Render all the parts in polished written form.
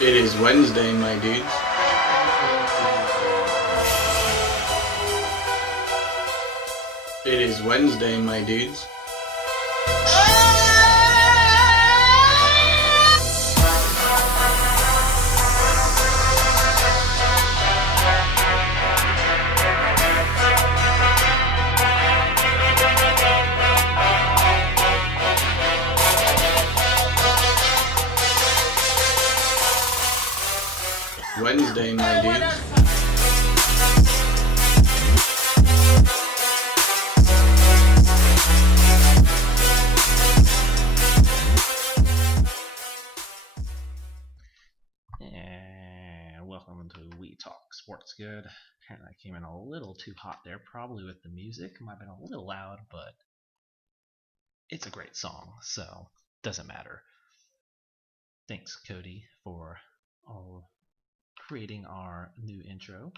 It is Wednesday, my dudes. It is Wednesday, my dudes. Wednesday, my dudes. And welcome to We Talk Sports Good. Apparently I came in a little too hot there, probably with the music. It might have been a little loud, but it's a great song, so doesn't matter. Thanks, Cody, for creating our new intro.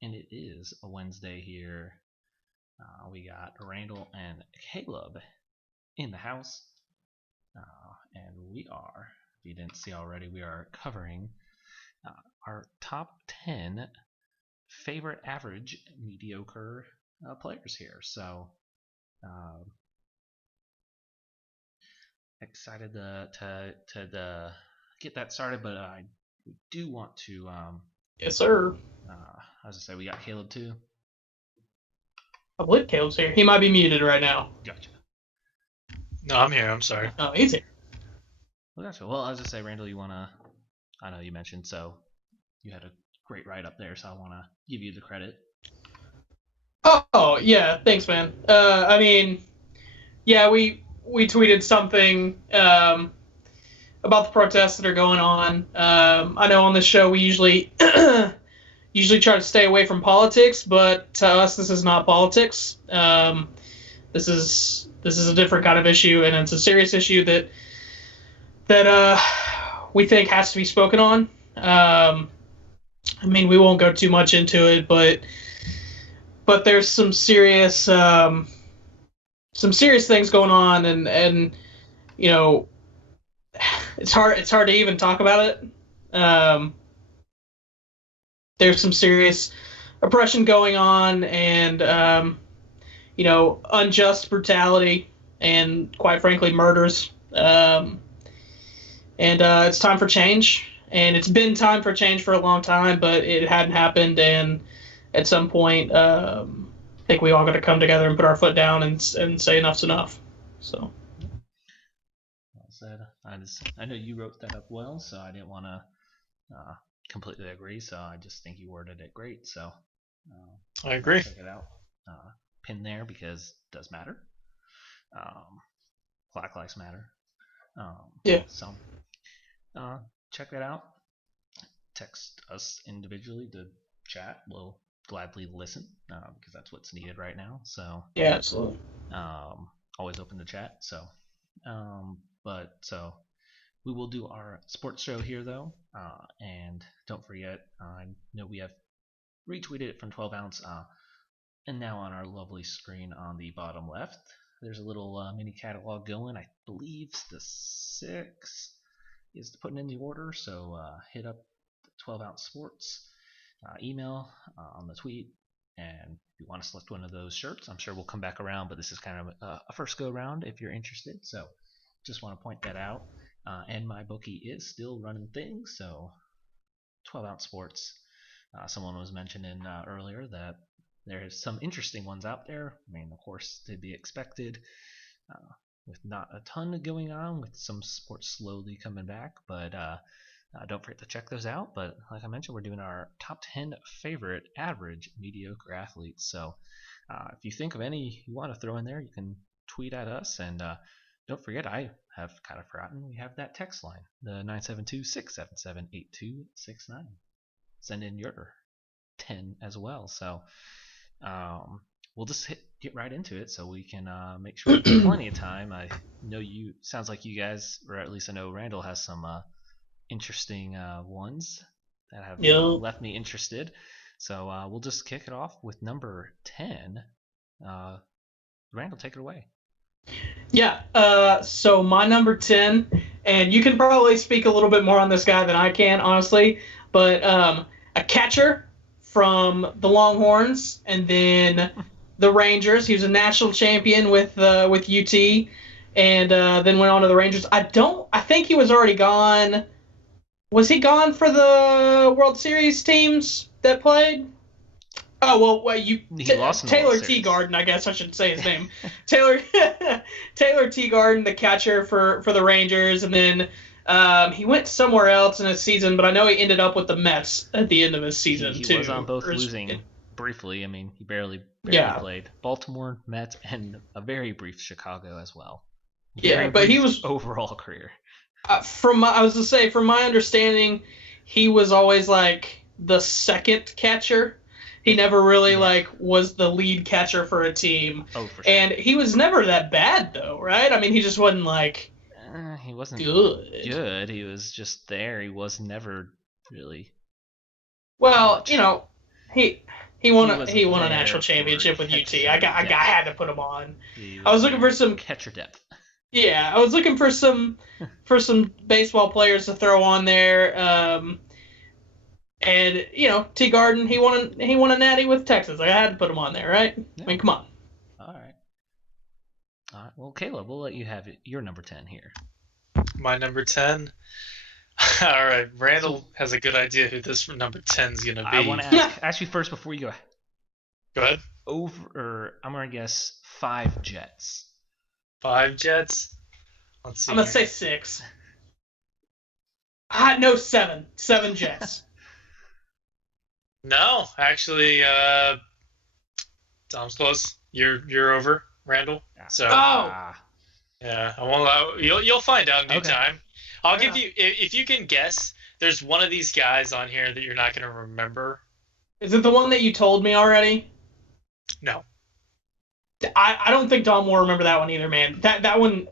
And it is a Wednesday here. We got Randall and Caleb in the house. And we are, if you didn't see already, we are covering our top 10 favorite average mediocre players here. So excited to get that started, but I do want to yes, sir. As I say, we got Caleb too. I believe Caleb's here. He might be muted right now. Gotcha. No, I'm here. I'm sorry. Oh, he's here. Well, gotcha. Well, as I say, Randall, you wanna? I know you mentioned, so you had a great write up there, so I wanna give you the credit. Oh, yeah. Thanks, man. I mean, yeah, we tweeted something about the protests that are going on. I know on this show we usually try to stay away from politics, but to us this is not politics. This is a different kind of issue, and it's a serious issue that we think has to be spoken on. I mean, we won't go too much into it, but there's some serious things going on, and you know, it's hard to even talk about it. There's some serious oppression going on, and you know, unjust brutality, and quite frankly, murders. And it's time for change, and it's been time for change for a long time, but it hadn't happened, and at some point, I think we all got to come together and put our foot down and say enough's enough. So. Well said. I know you wrote that up well, so I didn't want to completely agree. So I just think you worded it great. So I agree. Check it out. Pin there because it does matter. Black Lives Matter. Yeah. So check that out. Text us individually to chat. We'll gladly listen because that's what's needed right now. So Yeah, absolutely. always open to chat. So so we will do our sports show here though, and don't forget, I know we have retweeted it from 12 ounce, and now on our lovely screen on the bottom left, there's a little mini catalog going. I believe the 6 is to put in the order, so hit up the 12 ounce sports email on the tweet, and if you want to select one of those shirts, I'm sure we'll come back around, but this is kind of a first go around if you're interested, so just want to point that out. And my bookie is still running things, so 12 ounce sports. Someone was mentioning earlier that there's some interesting ones out there. I mean, of course, to be expected, with not a ton going on, with some sports slowly coming back, but don't forget to check those out. But like I mentioned, we're doing our top 10 favorite average mediocre athletes. So if you think of any you want to throw in there, you can tweet at us. And don't forget, I have kind of forgotten, we have that text line, the 972-677-8269. Send in your 10 as well. So we'll just get right into it so we can make sure we have plenty of time. I know sounds like you guys, or at least I know Randall has some interesting ones that have left me interested. So we'll just kick it off with number 10. Randall, take it away. Yeah, so my number 10 and you can probably speak a little bit more on this guy than I can, honestly. But a catcher from the Longhorns, and then the Rangers. He was a national champion with UT, and then went on to the Rangers. I think he was already gone. Was he gone for the World Series teams that played? Oh well, He lost in the Taylor World Series. Teagarden, I guess I should say his name. Taylor Teagarden, the catcher for the Rangers, and then he went somewhere else in his season, but I know he ended up with the Mets at the end of his season He too. was on both, Or- losing briefly. I mean, he barely Yeah. played. Baltimore, Mets, and a very brief Chicago as well. Yeah, Very but he brief was overall career. from my understanding, he was always like the second catcher. He never really like was the lead catcher for a team, Oh, for sure. and he was never that bad though, right? I mean, he just wasn't like He wasn't good. He was just there. He was never really. Well, you know, he won was a there national for championship with UT. catcher I depth. had to put him on. He I was looking for some catcher depth. Yeah, I was looking for some baseball players to throw on there. And you know, Teagarden, he won a natty with Texas. I had to put him on there, right? Yeah. I mean, come on. All right. Well, Caleb, we'll let you have your number 10 here. My number 10. All right, Randall has a good idea who this number 10 is gonna be. I want to ask you first before you go. Go ahead. I'm gonna guess 5 Jets. 5 Jets. Let's see. I'm gonna here. say 6. No, 7. 7 Jets. No, actually, Tom's close. You're over, Randall. So Oh. yeah, I won't allow. You'll find out in due Okay. time. I'll Yeah. give you if you can guess. There's one of these guys on here that you're not gonna remember. Is it the one that you told me already? No. I don't think Dom will remember that one either, man. That one.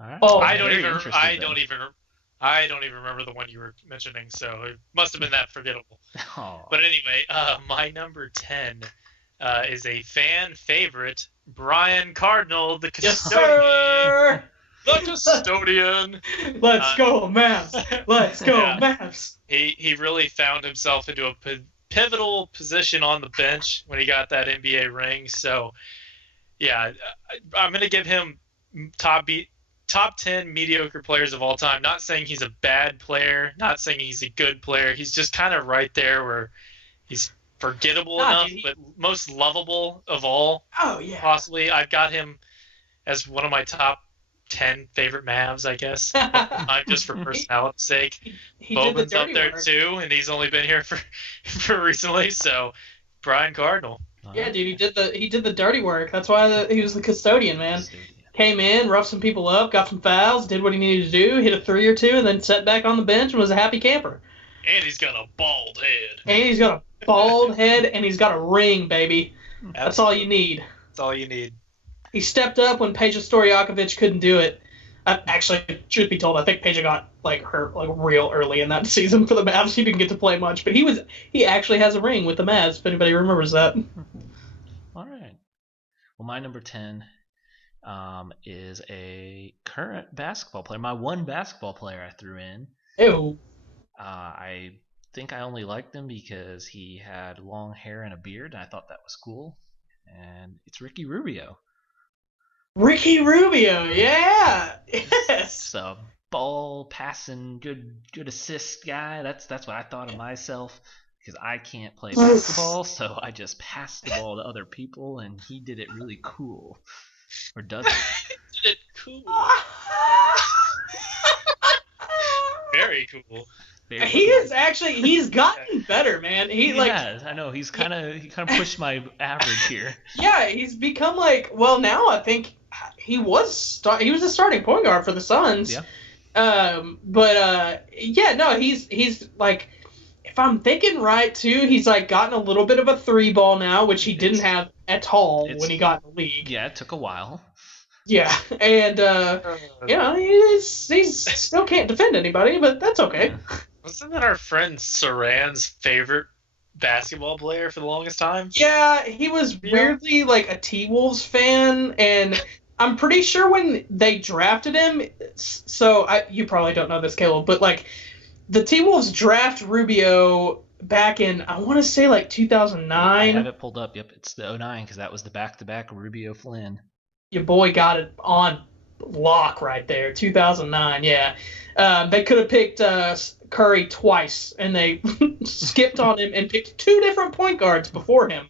All right. Oh, I don't Very even. interested I then. don't even remember the one you were mentioning. So it must have been that forgettable. Oh. But anyway, my number 10 is a fan favorite, Brian Cardinal, the Yes, custodian. sir. The custodian. Let's go, Mavs. Let's go, Yeah. Mavs. He really found himself into a pivotal position on the bench when he got that NBA ring. So, yeah, I'm going to give him top 10 mediocre players of all time. Not saying he's a bad player, not saying he's a good player. He's just kind of right there where he's forgettable enough, dude, but most lovable of all, Oh yeah. possibly. I've got him as one of my top 10 favorite Mavs, I guess. I'm just for personality's sake. He did the Bobin's up dirty there work. too, and he's only been here for recently. So, Brian Cardinal. All Yeah, right. dude, he did the dirty work. That's why he was the custodian, man. Custodian. Came in, roughed some people up, got some fouls, did what he needed to do, hit a 3 or 2, and then sat back on the bench and was a happy camper. And he's got a bald head. And he's got a bald head and he's got a ring, baby. That's all you need. That's all you need. He stepped up when Peja Stojakovic couldn't do it. Actually, truth be told, I think Peja got hurt real early in that season for the Mavs. He didn't get to play much, but he actually has a ring with the Mavs. If anybody remembers that. All right. Well, my number 10 is a current basketball player. My one basketball player I threw in. Ew. I think I only liked him because he had long hair and a beard, and I thought that was cool. And it's Ricky Rubio. Ricky Rubio, yeah, yes. So ball passing, good assist guy. That's what I thought of myself because I can't play basketball, so I just passed the ball to other people, and he did it really cool. Or does it? Did it cool. Very cool. Very He cool. is actually he's gotten better, man. He has. I know he kind of pushed my average here. yeah, he's become now I think he was a starting point guard for the Suns. Yeah. He's like, if I'm thinking right too, he's gotten a little bit of a 3 ball now, which he didn't have at all when he got in the league. Yeah, it took a while. Yeah, and he still can't defend anybody, but that's okay. Yeah. Wasn't that our friend Saran's favorite basketball player for the longest time? Yeah, he was weirdly a T-Wolves fan, and I'm pretty sure when they drafted him, you probably don't know this, Caleb, but like the T-Wolves draft Rubio back in, I want to say like I 2009. have it pulled up. Yep, it's the 09 because that was the back-to-back Rubio Flynn. Your boy got it on lock right there, 2009. Yeah, they could have picked Curry twice, and they skipped on him and picked 2 different point guards before him.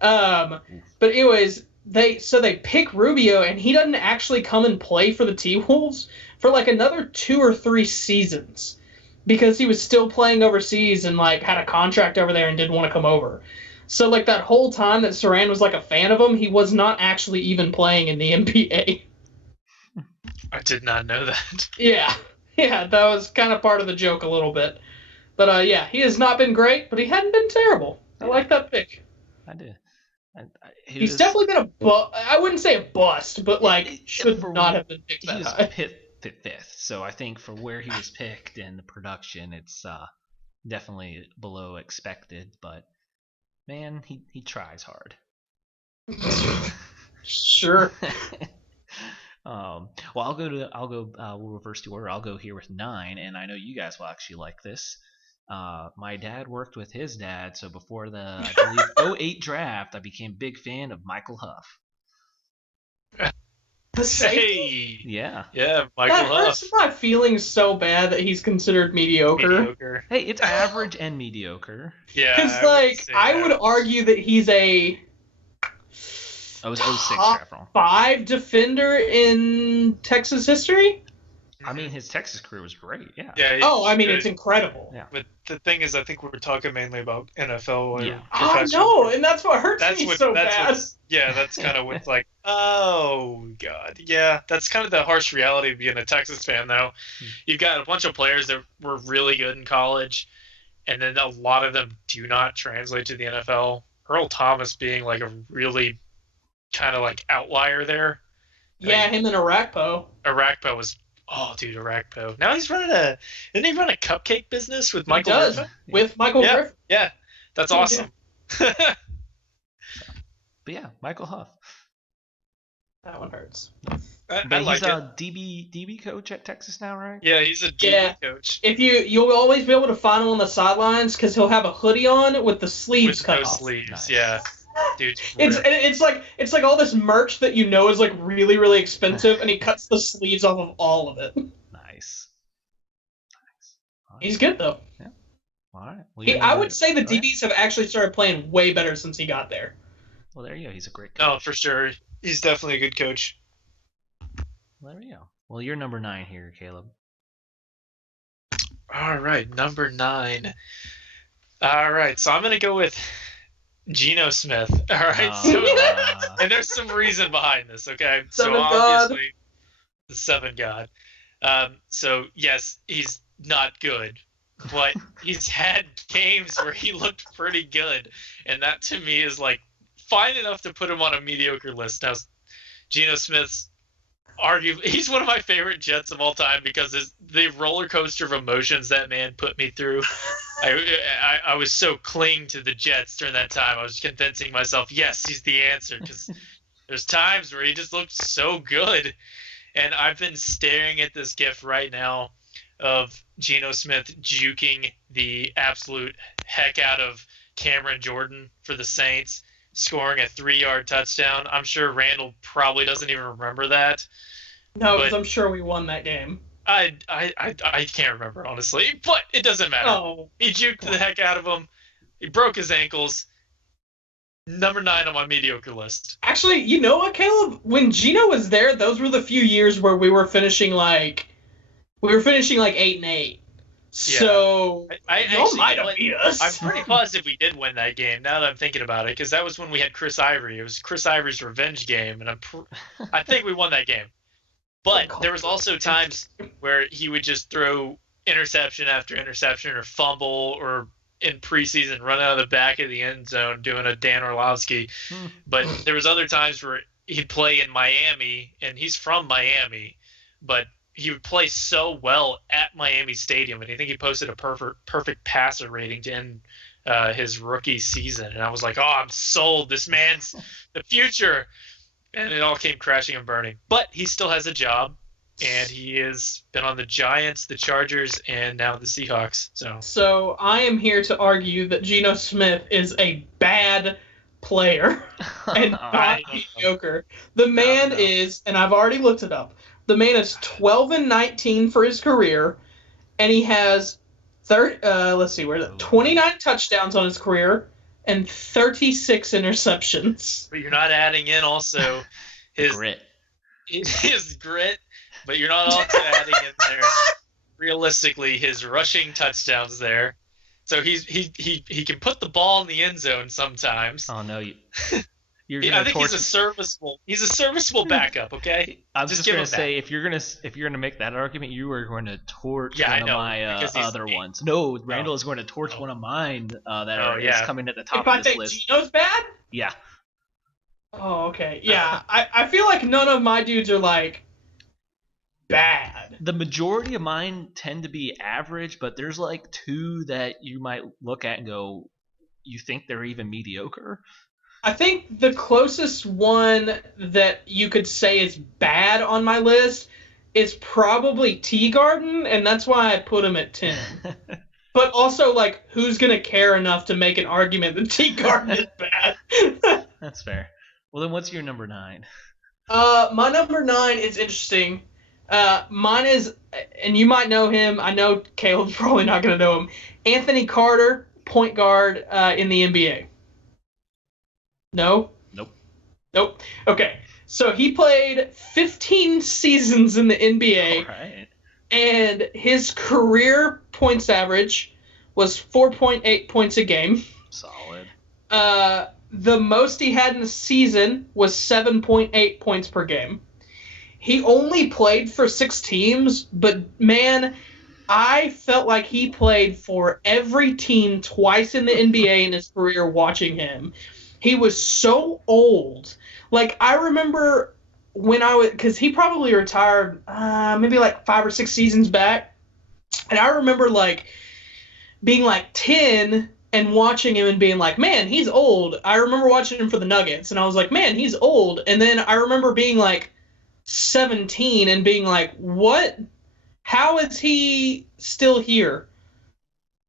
But anyways, they pick Rubio, and he doesn't actually come and play for the T-Wolves for like another 2 or 3 seasons because he was still playing overseas and like had a contract over there and didn't want to come over. So like that whole time that Saran was like a fan of him, he was not actually even playing in the NBA. I did not know that. Yeah, that was kind of part of the joke a little bit. But yeah, he has not been great, but he hadn't been terrible. I like that pick. I did. He's definitely been I wouldn't say a bust, but like should not have been picked that he was high. picked 5th, so I think for where he was picked and the production, it's definitely below expected. But man, he tries hard. Sure. Well, we'll reverse the order. I'll go here with 9, and I know you guys will actually like this. My dad worked with his dad, so before the, I believe, 08 draft, I became a big fan of Michael Huff. Hey, Yeah. Michael That Huff. hurts my feelings so bad that he's considered mediocre. Hey, it's average and mediocre. Yeah. Because like I would argue that he's a I was 06 top draft wrong. 5 defender in Texas history. I mean, his Texas career was great. Yeah. Yeah. Oh, I mean, good. it's incredible. Yeah. But the thing is, I think we're talking mainly about NFL. Yeah. I know, and that's what hurts me so bad. That's kind of what's like, oh, God. Yeah, that's kind of the harsh reality of being a Texas fan, though. You've got a bunch of players that were really good in college, and then a lot of them do not translate to the NFL. Earl Thomas being like a really kind of like outlier there. Yeah, him and Arakpo. Arakpo was... Oh, dude, Arakpo. Now he's running didn't he run a cupcake business with Michael He does, Griffin? with Michael Griffin. Yeah, that's awesome. But yeah, Michael Huff. That one hurts. I But like he's it. a DB coach at Texas now, right? Yeah, he's a DB Yeah. coach. If you'll always be able to find him on the sidelines because he'll have a hoodie on with the sleeves With cut no off. sleeves, Nice. yeah. Dude, It's like all this merch that you know is like really really expensive, and he cuts the sleeves off of all of it. Nice. All right. He's good though. All right. Well, I would say the go ahead. DBs have actually started playing way better since he got there. Well, there you go. He's a great coach. no, for sure. He's definitely a good coach. Well, there you go. Well, you're number 9 here, Caleb. All right, number 9. All right, so I'm gonna go with Geno Smith. All right, so and there's some reason behind this. Okay, Seven so God. obviously the 7 God. So yes, he's not good, but he's had games where he looked pretty good, and that to me is like fine enough to put him on a mediocre list. Now, Geno Smith's arguably he's one of my favorite Jets of all time because the roller coaster of emotions that man put me through. I was so cling to the Jets during that time. I was convincing myself, yes, he's the answer, because there's times where he just looked so good. And I've been staring at this gif right now of Geno Smith juking the absolute heck out of Cameron Jordan for the Saints, scoring a 3-yard touchdown. I'm sure Randall probably doesn't even remember that. No, because But- I'm sure we won that game. I can't remember, honestly, but it doesn't matter. Oh, He juked the heck out of him. He broke his ankles. Number 9 on my mediocre list. actually, you know what, Caleb? When Gino was there, those were the few years where we were finishing like 8-8. So I y'all actually, might you know have what? beat us. I'm pretty positive we did win that game. Now that I'm thinking about it, because that was when we had Chris Ivory. It was Chris Ivory's revenge game, and I think we won that game. But there was also times where he would just throw interception after interception, or fumble, or in preseason run out of the back of the end zone doing a Dan Orlovsky. But there was other times where he'd play in Miami, and he's from Miami, but he would play so well at Miami Stadium, and I think he posted a perfect passer rating to end his rookie season. And I was like, oh, I'm sold. This man's the future. and it all came crashing and burning. But he still has a job, and he has been on the Giants, the Chargers, and now the Seahawks. So I am here to argue that Geno Smith is a bad player and not mediocre. The man is, and I've already looked it up, the man is 12-19 for his career, and he has 29 touchdowns on his career and 36 interceptions. But you're not adding in also his Grit. His grit, but you're not also adding in there realistically his rushing touchdowns there. So he can put the ball in the end zone sometimes. Oh no, you're I think he's a serviceable backup. Okay, I'm just gonna say if you're gonna make that argument, you are going to torch one of my other ones. No, Randall is going to torch one of mine is coming at the top of this list. If I think Geno's bad? Yeah. Oh, okay. Yeah, I feel like none of my dudes are like bad. The majority of mine tend to be average, but there's like two that you might look at and go, you think they're even mediocre? I think the closest one that you could say is bad on my list is probably Teagarden, and that's why I put him at 10. But also, like, who's going to care enough to make an argument that Teagarden is bad? That's fair. Well, then what's your number 9? My number 9 is interesting. Mine is, and you might know him. I know Caleb's probably not going to know him. Anthony Carter, point guard in the NBA. No? Nope. Okay. So he played 15 seasons in the NBA. All right. And his career points average was 4.8 points a game. Solid. The most he had in a season was 7.8 points per game. He only played for 6 teams, but man, I felt like he played for every team twice in the NBA in his career watching him. He was so old. Like, I remember when because he probably retired maybe like 5 or 6 seasons back. And I remember like being like 10 and watching him and being like, man, he's old. I remember watching him for the Nuggets and I was like, man, he's old. And then I remember being like 17 and being like, what? How is he still here?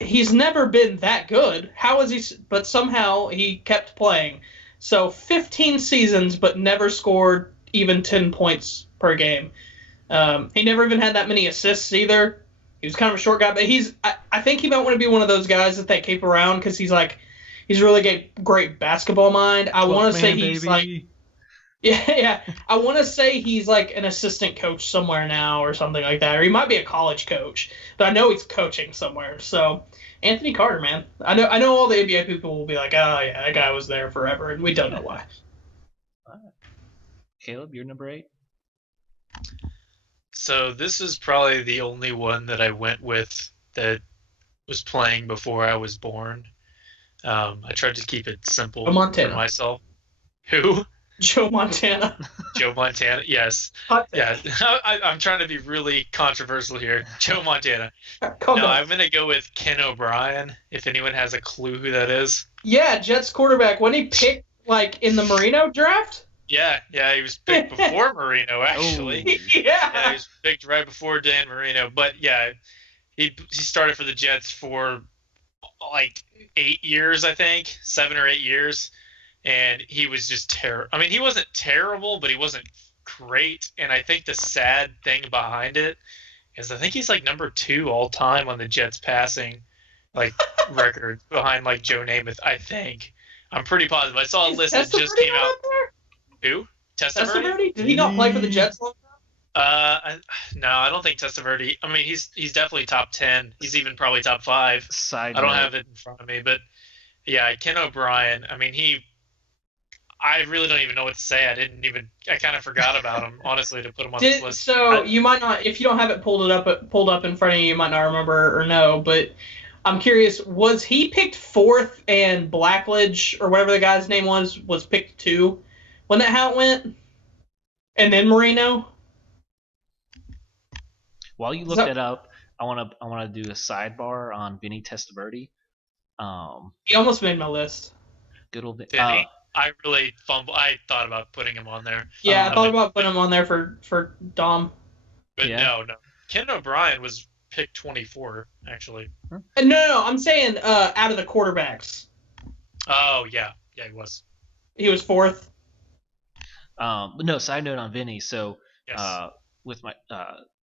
He's never been that good. How is he? But somehow he kept playing. So 15 seasons, but never scored even 10 points per game. He never even had that many assists either. He was kind of a short guy, but I think he might want to be one of those guys that they keep around because he's really great basketball mind. I want to say he's like, yeah. I want to say he's like an assistant coach somewhere now or something like that, or he might be a college coach, but I know he's coaching somewhere. So Anthony Carter, man, I know all the NBA people will be like, oh yeah, that guy was there forever, and we don't know why. Caleb, you're number 8. So this is probably the only one that I went with that was playing before I was born. I tried to keep it simple for myself. Who? Joe Montana. Joe Montana, yes. Yeah, I'm trying to be really controversial here. Joe Montana. I'm going to go with Ken O'Brien, if anyone has a clue who that is. Yeah, Jets quarterback. When he picked, like, in the Marino draft? Yeah, he was picked before Marino, actually. Yeah, he was picked right before Dan Marino. But, yeah, he started for the Jets for, like, 8 years, I think. 7 or 8 years. And he was just terrible. I mean, he wasn't terrible, but he wasn't great. And I think the sad thing behind it is I think he's like number 2 all time on the Jets passing record behind like Joe Namath. I think I'm pretty positive. I saw a list that just came out. Who? Testaverde? Did he not play for the Jets long time? No, I don't think Testaverde. I mean, he's definitely top 10. He's even probably top 5. I don't have it in front of me, but yeah, Ken O'Brien. I mean, I really don't even know what to say. I kind of forgot about him, honestly, to put him on this list. So you might not, if you don't have it pulled up in front of you might not remember or know, but I'm curious, was he picked 4th and Blackledge, or whatever the guy's name was picked 2? Wasn't that how it went? And then Marino? While you look it up, I want to do a sidebar on Vinny Testaverde. He almost made my list. Good old Vinny. I really fumbled. I thought about putting him on there. Yeah, I thought about putting him on there for Dom. But Yeah. no. Ken O'Brien was picked 24, actually. No, I'm saying out of the quarterbacks, Oh, yeah. Yeah, he was. he was 4th. But no, side note on Vinny. So Yes. with my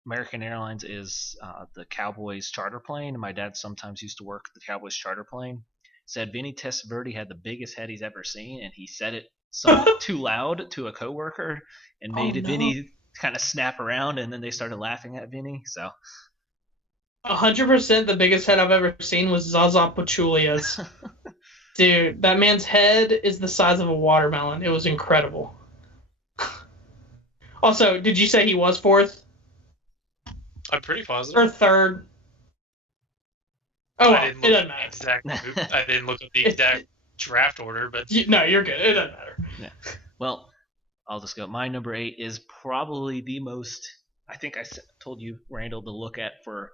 American Airlines is the Cowboys charter plane, and my dad sometimes used to work the Cowboys charter plane. Said Vinny Testaverde had the biggest head he's ever seen, and he said it somewhat too loud to a coworker and made no. Vinny kind of snap around, and then they started laughing at Vinny. So 100% the biggest head I've ever seen was Zaza Pachulia's. Dude, that man's head is the size of a watermelon. It was incredible. Also, did you say he was 4th I'm pretty positive. or 3rd? Oh, I well, didn't it look doesn't at the matter. exact. I didn't look at the exact draft order, but No, you're good. It doesn't matter. well, I'll just go. My number 8 is probably the most. I think I told you, Randall, to look at for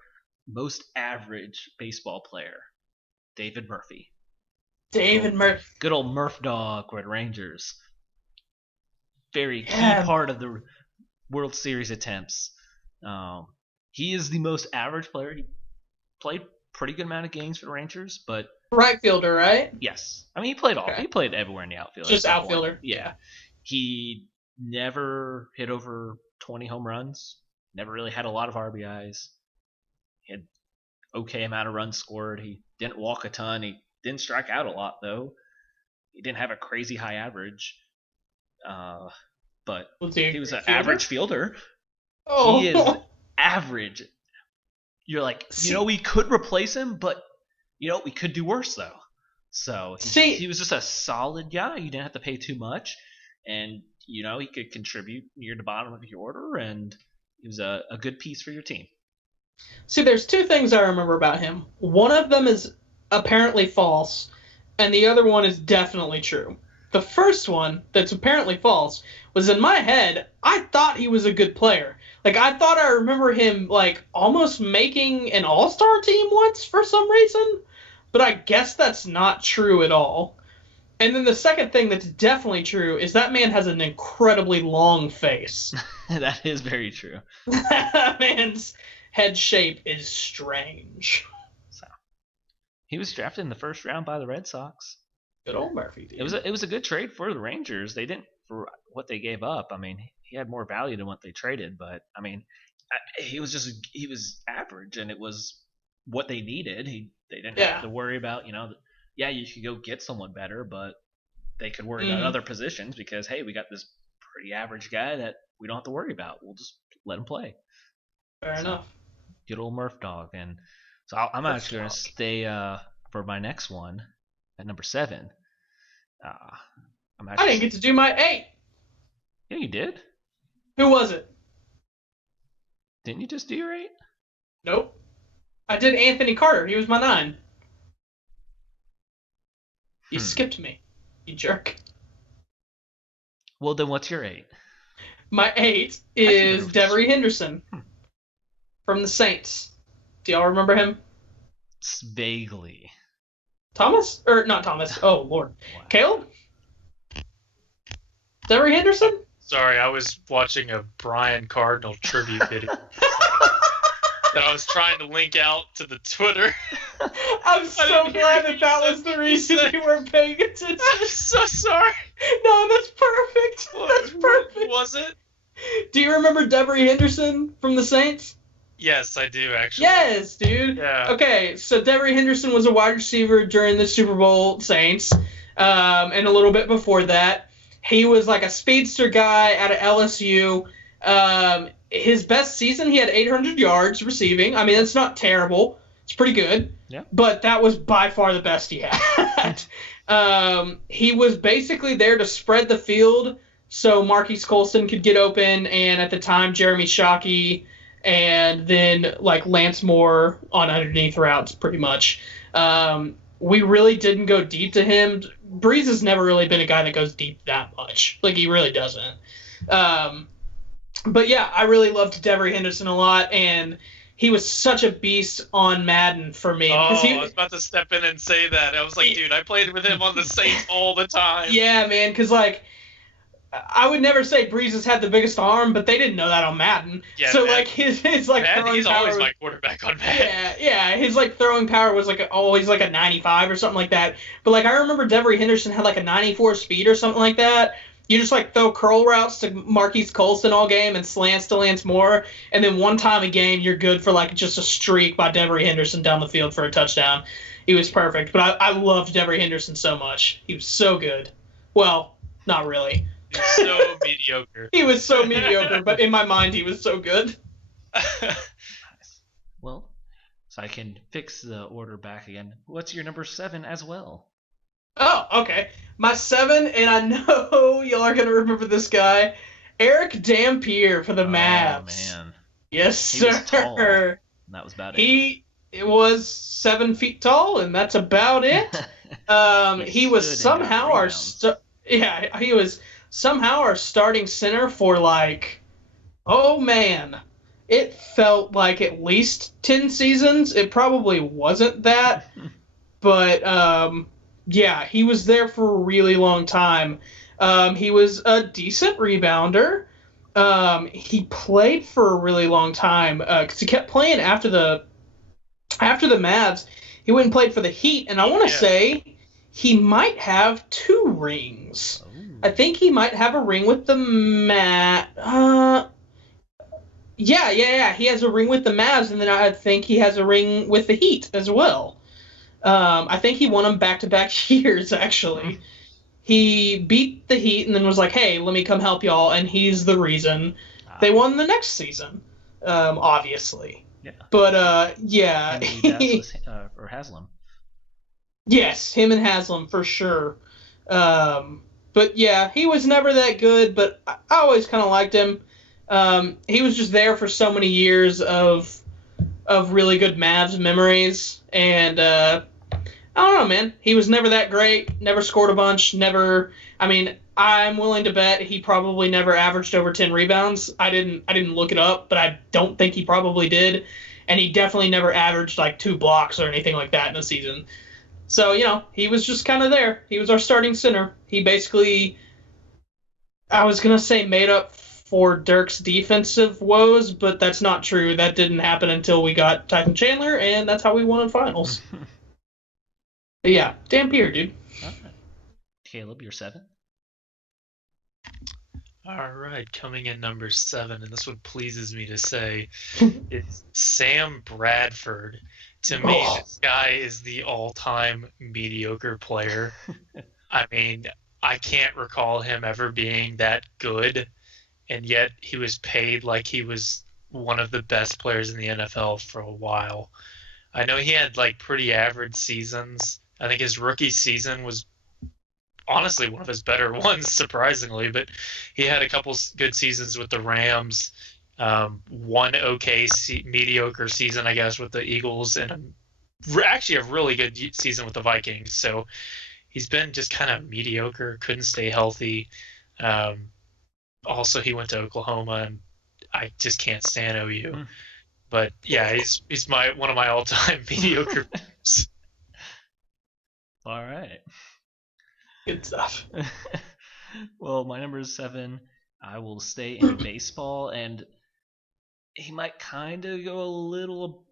most average baseball player, David Murphy. David Murphy. Good old Murph Dog with Rangers. Very key Yeah. part of the World Series attempts. He is the most average player. He played pretty good amount of games for the Rangers, but Right fielder, right? yes, I mean he played all. Okay. He played everywhere in the outfield. Just at some point. outfielder. Yeah, he never hit over 20 home runs. Never really had a lot of RBIs. He had okay amount of runs scored. He didn't walk a ton. He didn't strike out a lot though. He didn't have a crazy high average. But Was he a he was an great fielder? average fielder. Oh. He is average. You're like, we could replace him, but we could do worse though. So he was just a solid guy. You didn't have to pay too much, and he could contribute near the bottom of your order, and he was a good piece for your team. See, there's 2 things I remember about him. One of them is apparently false, and the other one is definitely true. The first one, that's apparently false, was in my head, I thought he was a good player. Like, I thought I remember him, like, almost making an all-star team once for some reason, but I guess that's not true at all. And then the second thing that's definitely true is that man has an incredibly long face. That is very true. That man's head shape is strange. So he was drafted in the first round by the Red Sox. Good old Murphy, dude. It was a good trade for the Rangers. They didn't for what they gave up. I mean, he had more value than what they traded, but I mean, he was average, and it was what they needed. They didn't have to worry about you could go get someone better, but they could worry about other positions because hey, we got this pretty average guy that we don't have to worry about. We'll just let him play. Fair enough. Good old Murph Dog, and so I'm actually going to stay for my next one at number 7. I didn't get to do my 8. Yeah, you did. Who was it? Didn't you just do your 8? Nope. I did Anthony Carter. He was my 9. You skipped me, you jerk. Well, then what's your 8? My 8 is Devery Henderson from the Saints. Do y'all remember him? Vaguely. Thomas? Or not Thomas. Oh, Lord. Wow. Caleb? Devery Henderson? sorry, I was watching a Brian Cardinal tribute video that I was trying to link out to the Twitter. I'm so glad that was the reason you weren't paying attention. I'm so sorry. No, that's perfect. That's perfect. Was it? Do you remember Devery Henderson from the Saints? Yes, I do, actually. Yes, dude. Yeah. Okay, so Devery Henderson was a wide receiver during the Super Bowl Saints, and a little bit before that. He was like a speedster guy out of LSU. His best season, he had 800 yards receiving. I mean, that's not terrible. It's pretty good. Yeah. But that was by far the best he had. He was basically there to spread the field so Marquise Colston could get open, and at the time, Jeremy Shockey, and then like Lance Moore on underneath routes, pretty much. We really didn't go deep to him. Breeze has never really been a guy that goes deep that much. Like, he really doesn't. But yeah, I really loved Devery Henderson a lot, and he was such a beast on Madden for me. Oh, He, I was about to step in and say that. I was like, dude, I played with him on the Saints all the time. yeah, man, because like I would never say Breeze has had the biggest arm, but they didn't know that on Madden. Yeah, so Madden- like his like Madden, throwing he's power always was- my quarterback on Madden. yeah, his like throwing power was like always like a 95 or something like that. But like I remember Devery Henderson had like a 94 speed or something like that. You just like throw curl routes to Marquise Colston all game and slants to Lance Moore, and then one time a game you're good for like just a streak by Devery Henderson down the field for a touchdown. He was perfect. But I loved Devery Henderson so much. He was so good. Well, not really. He's so mediocre. He was so mediocre, but in my mind he was so good. Nice. Well, so I can fix the order back again. What's your number 7 as well? Oh, okay. My 7, and I know y'all are gonna remember this guy, Eric Dampier for the Mavs. Oh man, Yes, He sir. was tall. that was about He was 7 feet tall, and that's about it. He was stood and somehow got our rebounds. he was somehow our starting center for like, oh man, it felt like at least 10 seasons. It probably wasn't that, but yeah, he was there for a really long time. He was a decent rebounder. He played for a really long time because he kept playing after the Mavs. He went and played for the Heat, and I want to Yeah. say he might have 2 rings. Ooh. I think he might have a ring with the Yeah. He has a ring with the Mavs, and then I think he has a ring with the Heat as well. I think he won them back-to-back years, actually. He beat the Heat and then was like, hey, let me come help y'all, and he's the reason they won the next season, obviously. Yeah. But, yeah. And he was, or Haslam. Yes, him and Haslam, for sure. But, yeah, he was never that good, but I always kind of liked him. He was just there for so many years of really good Mavs memories, and I don't know, man. He was never that great, never scored a bunch, never. I mean, I'm willing to bet he probably never averaged over 10 rebounds. I didn't look it up, but I don't think he probably did, and he definitely never averaged like 2 blocks or anything like that in a season. So, he was just kind of there. He was our starting center. He basically, I was going to say made up for Dirk's defensive woes, but that's not true. That didn't happen until we got Tyson Chandler, and that's how we won in finals. But yeah, Dampier, dude. Alright. Caleb, you're 7. All right, coming in number 7, and this one pleases me to say, it's Sam Bradford. To me, Oh. this guy is the all-time mediocre player. I mean, I can't recall him ever being that good, and yet he was paid like he was one of the best players in the NFL for a while. I know he had like pretty average seasons. I think his rookie season was honestly one of his better ones, surprisingly, but he had a couple good seasons with the Rams, one mediocre season, I guess, with the Eagles, and actually a really good season with the Vikings. So he's been just kind of mediocre, couldn't stay healthy. Also, he went to Oklahoma, and I just can't stand OU. Hmm. But yeah, he's one of my all-time mediocre players. All right. Good stuff. Well, my number is 7. I will stay in baseball, and he might kind of go a little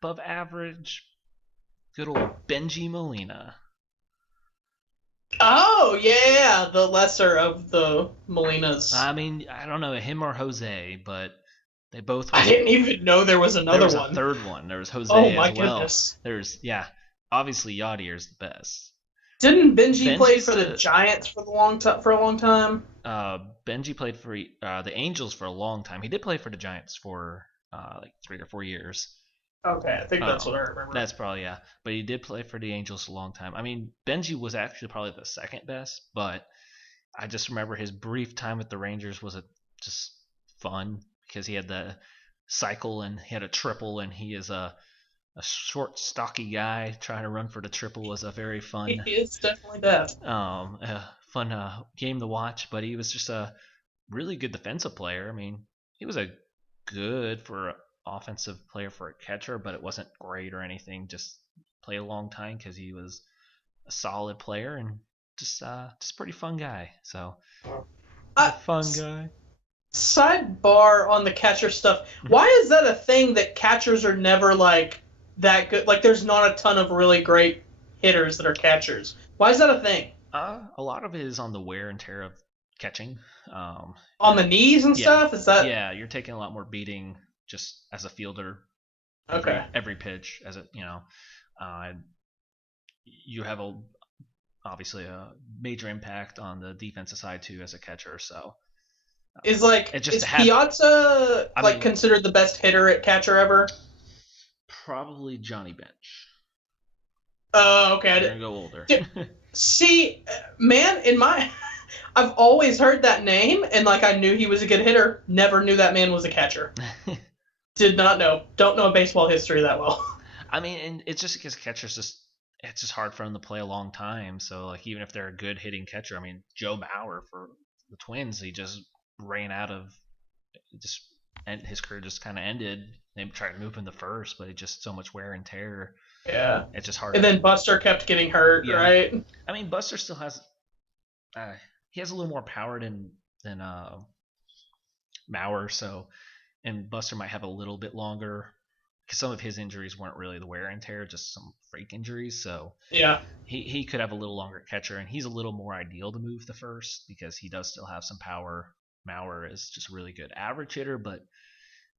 above average. Good old Benji Molina. Oh, yeah, the lesser of the Molinas. I mean, I don't know him or Jose, but they both. I didn't even know there was There another was one. a third one. There was Jose Oh, my as well. goodness. There's obviously Yaudier's the best. Didn't Benji play Benji's for the Giants for a long time? Benji played for the Angels for a long time. He did play for the Giants for like 3 or 4 years. Okay, I think that's Oh, what I remember. That's probably, yeah. But he did play for the Angels a long time. I mean, Benji was actually probably the second best, but I just remember his brief time with the Rangers was just fun because he had the cycle and he had a triple, and he is a short, stocky guy trying to run for the triple was a very fun He is definitely that. fun game to watch. But he was just a really good defensive player. I mean, he was a good for offensive player for a catcher, but it wasn't great or anything. Just played a long time because he was a solid player and just pretty fun guy. So fun guy. Sidebar on the catcher stuff. Why is that a thing that catchers are never like that good? Like, there's not a ton of really great hitters that are catchers. Why is that a thing? A lot of it is on the wear and tear of catching. On the knees and stuff? Is that? Yeah, you're taking a lot more beating just as a fielder. Okay. Every pitch, you have obviously a major impact on the defensive side too as a catcher. So is Piazza considered the best hitter at catcher ever? Probably Johnny Bench. Oh, okay. I'm gonna go older. See, man, I've always heard that name, and like I knew he was a good hitter. Never knew that man was a catcher. Did not know. Don't know baseball history that well. I mean, and it's just because catchers it's just hard for them to play a long time. So like even if they're a good hitting catcher, I mean Joe Mauer for the Twins, he just ran out of and his career just kind of ended. They tried to move him to first, but it just so much wear and tear. Yeah, it's just hard. And then Buster kept getting hurt, right? I mean, Buster still has he has a little more power than Mauer, so and Buster might have a little bit longer because some of his injuries weren't really the wear and tear, just some freak injuries. So yeah, he could have a little longer catcher, and he's a little more ideal to move the first because he does still have some power. Mauer is just a really good average hitter, but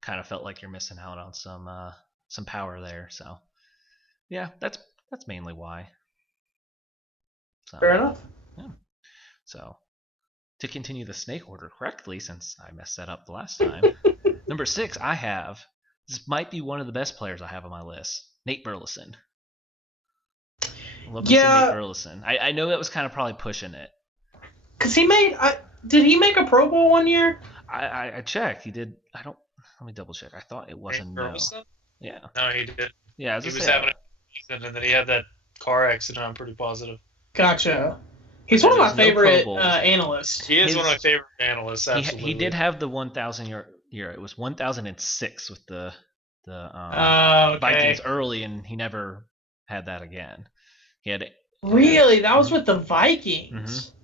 kind of felt like you're missing out on some power there. So yeah, that's mainly why. So, fair enough. Yeah. So to continue the snake order correctly, since I messed that up the last time, number 6 this might be one of the best players I have on my list, Nate Burleson. Nate Burleson. I know that was kind of probably pushing it. Cause did he make a Pro Bowl one year? I checked. He did. Let me double check. I thought it wasn't. No. Yeah. No, he did. Yeah, he was having a season, and then he had that car accident. I'm pretty positive. Gotcha. He's one of my favorite analysts. He is one of my favorite analysts. Absolutely. He did have the 1,000 year. It was 1,006 with the Vikings early, and he never had that again. He had. Really, that was with the Vikings. Mm-hmm.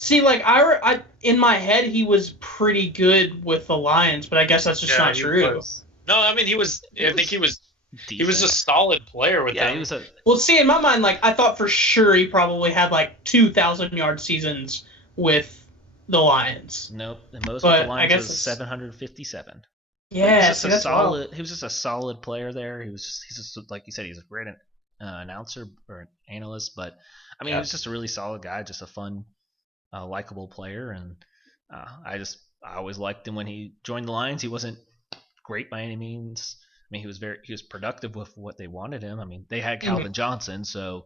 See, like I in my head, he was pretty good with the Lions, but I guess that's just not true. No, I mean he was. I think he was. Decent. He was a solid player with them. He was Well, see, in my mind, like I thought for sure he probably had like 2,000-yard seasons with the Lions. Nope, the most with the Lions was 757. Yeah, he was just a solid player there. He's just like you said, he's a great announcer or an analyst, but I mean he was just a really solid guy, just a fun, likable player, and I always liked him when he joined the Lions. He wasn't great by any means. I mean, he was productive with what they wanted him. I mean, they had Calvin Johnson, so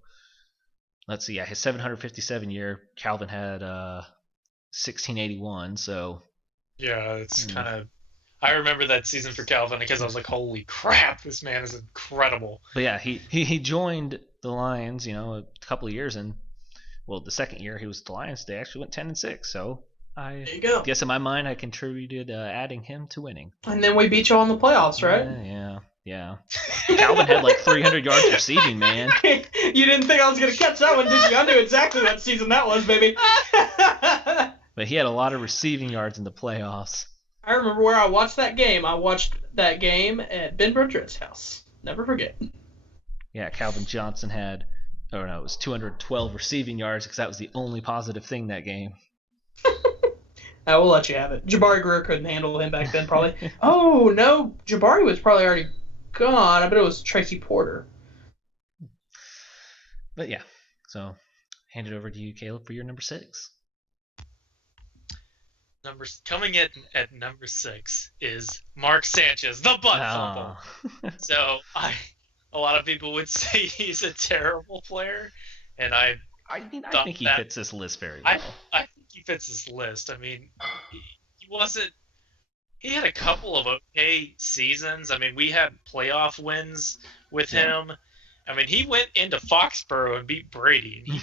let's see. His 757 year, Calvin had 1681. So yeah, it's kind of. I remember that season for Calvin because I was like, "Holy crap, this man is incredible." But yeah, he joined the Lions, a couple of years, and the second year he was with the Lions, they actually went 10-6. So I there you go. Guess in my mind I contributed adding him to winning. And then we beat you on the playoffs, right? Yeah. Calvin had like 300 yards receiving, man. You didn't think I was going to catch that one, did you? I knew exactly what season that was, baby. But he had a lot of receiving yards in the playoffs. I remember where I watched that game. I watched that game at Ben Brodrett's house. Never forget. Yeah, Calvin Johnson had, it was 212 receiving yards because that was the only positive thing that game. I will let you have it. Jabari Greer couldn't handle him back then, probably. Oh, no. Jabari was probably already gone. I bet it was Tracy Porter. But yeah, so hand it over to you, Caleb, for your number 6. Coming in at number 6 is Mark Sanchez, the butt fumble. So a lot of people would say he's a terrible player, and I think he fits this list very well. I think he fits this list. I mean, he had a couple of okay seasons. I mean, we had playoff wins with him. I mean, he went into Foxborough and beat Brady, and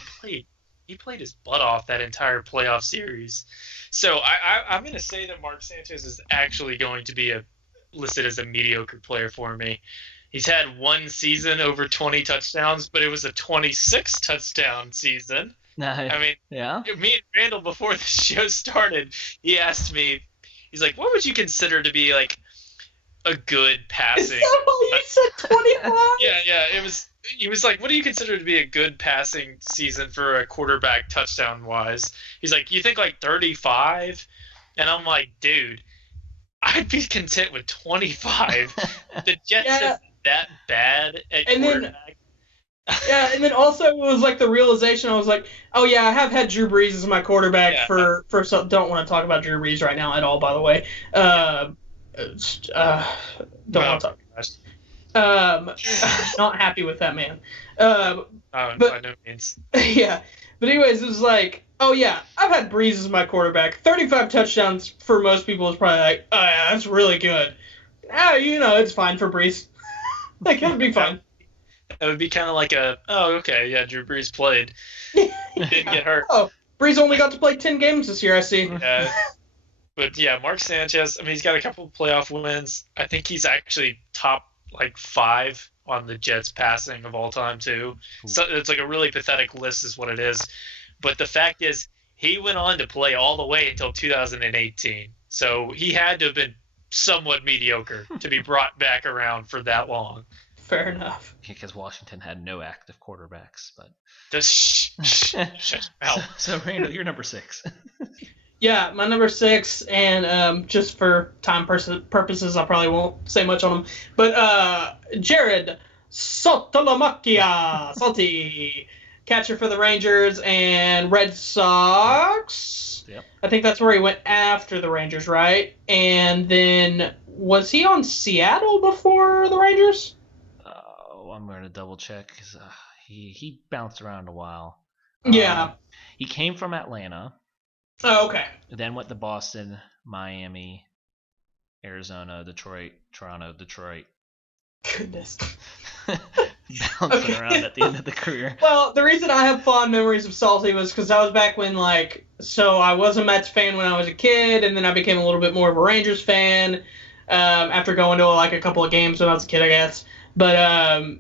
he played his butt off that entire playoff series. So I'm going to say that Mark Sanchez is actually going to be listed as a mediocre player for me. He's had one season over 20 touchdowns, but it was a 26 touchdown season. I mean, yeah. Me and Randall, before the show started, he asked me, he's like, what would you consider to be like a good passing? Is that what you said, 25? Yeah. He was like, what do you consider to be a good passing season for a quarterback touchdown wise? He's like, you think like 35? And I'm like, dude, I'd be content with 25. The Jets are that bad at quarterback. And then also it was like the realization, I was like, oh yeah, I have had Drew Brees as my quarterback for some. Don't want to talk about Drew Brees right now at all, by the way. Don't want to talk. Not happy with that man. By no means. Yeah, but anyways, it was like, oh yeah, I've had Brees as my quarterback. 35 touchdowns for most people is probably like, oh yeah, that's really good. It's fine for Brees. Like, it'll be fine. It would be kind of like Drew Brees played. He didn't get hurt. Oh, Brees only got to play 10 games this year, I see. But yeah, Mark Sanchez, I mean, he's got a couple of playoff wins. I think he's actually top, 5 on the Jets passing of all time, too. So it's like a really pathetic list is what it is. But the fact is, he went on to play all the way until 2018. So he had to have been somewhat mediocre to be brought back around for that long. Fair enough. Because Washington had no active quarterbacks, but shut out. So Randall, you're number 6. Yeah, my number 6, and just for time purposes, I probably won't say much on him. But Jared Salty, catcher for the Rangers and Red Sox. Yep. I think that's where he went after the Rangers, right? And then was he on Seattle before the Rangers? I'm going to double check because he bounced around a while. Yeah. He came from Atlanta. Oh, okay. Then went to Boston, Miami, Arizona, Detroit, Toronto, Detroit. Goodness. Bouncing around at the end of the career. Well, the reason I have fond memories of Salty was because I was back when, so I was a Mets fan when I was a kid, and then I became a little bit more of a Rangers fan after going to, a couple of games when I was a kid, I guess. But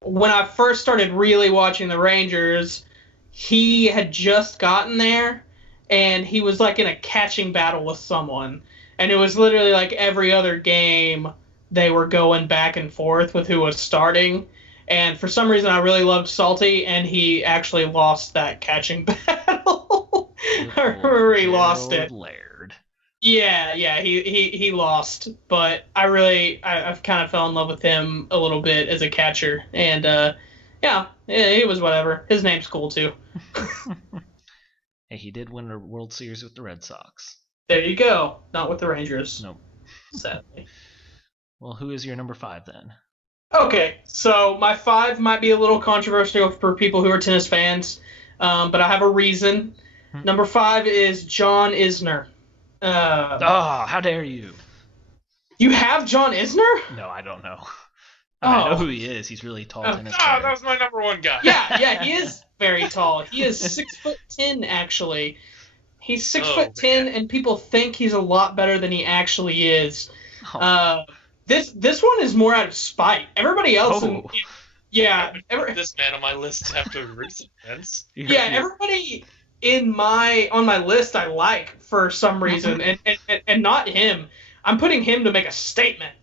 when I first started really watching the Rangers, he had just gotten there, and he was, in a catching battle with someone. And it was literally, every other game they were going back and forth with who was starting. And for some reason, I really loved Salty, and he actually lost that catching battle. I remember he lost it. Laird. Yeah, he lost, but I've kind of fell in love with him a little bit as a catcher, and he was whatever. His name's cool too. Hey, he did win a World Series with the Red Sox. There you go. Not with the Rangers. Nope. Sadly. Well, who is your number 5 then? Okay, so my 5 might be a little controversial for people who are tennis fans, but I have a reason. Number 5 is John Isner. How dare you? You have John Isner? No, I don't know. I know who he is. He's really tall tennis player. That was my number 1 guy. Yeah, he is very tall. He is 6'10", actually. He's 6'10", and people think he's a lot better than he actually is. Oh. This one is more out of spite. Everybody else, this man on my list after recent events. Yeah, everybody on my list I like for some reason, and not him. I'm putting him to make a statement.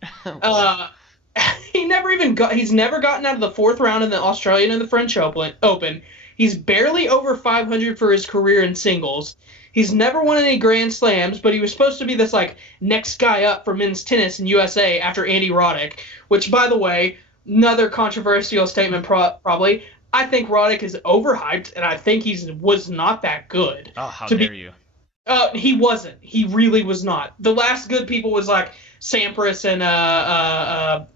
He's never gotten out of the 4th round in the Australian and the French Open. He's barely over 500 for his career in singles. He's never won any Grand Slams, but he was supposed to be this next guy up for men's tennis in USA after Andy Roddick, which, by the way, another controversial statement probably. I think Roddick is overhyped, and I think he was not that good. Oh, how dare you? He wasn't. He really was not. The last good people was Sampras and